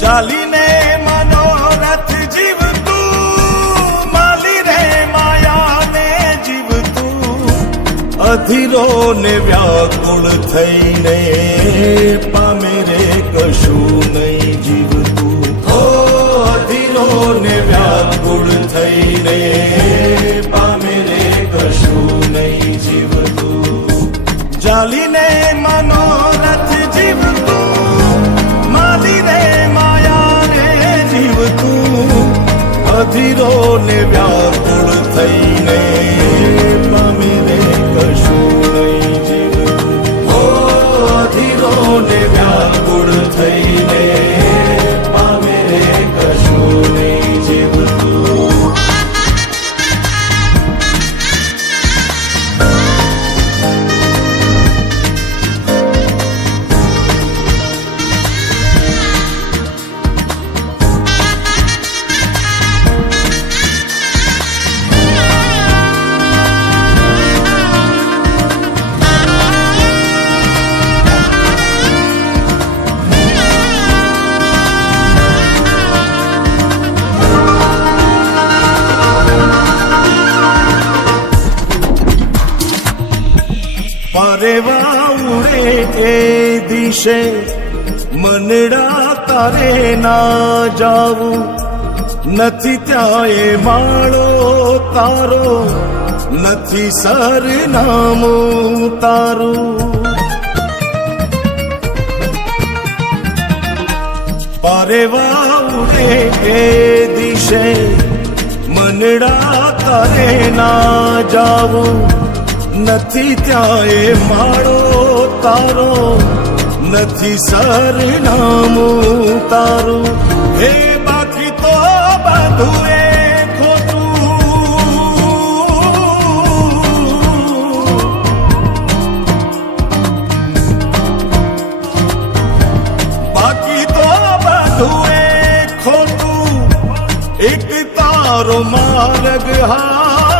ચાલીને મનોરથ જીવતું, માલી રે માયાને જીવતું, અધીરો ને વ્યાકુળ થઈને પામે રે કશું નહીં જીવતું. ઓ અધીરો ને વ્યાકુળ થઈને પામે રે કશું નહીં જીવતું. ચાલીને મનોરથ જીવતું, માલી રે અધીરો ને વ્યાકુળ થઈને પામે રે કશું નહીં જીવતું. ઓ અધીરો ને વ્યાકુળ થઈને પામે રે કશું નહીં જીવતું. પરેવા ઉડે એ દિશે મનડા તારે ના જાવું, નથી ત્યાં એ માળો તારો, નથી સરનામું તારું. પરેવા ઉડે એ દિશે મનડા તારે ના જાવું, નથી ત્યાં એ માળો તારો, નથી સરનામું તારું. હે બાકી તો બધું એ ખોટું, બાકી તો બધું એ ખોટું, એક તારો માર્ગ હા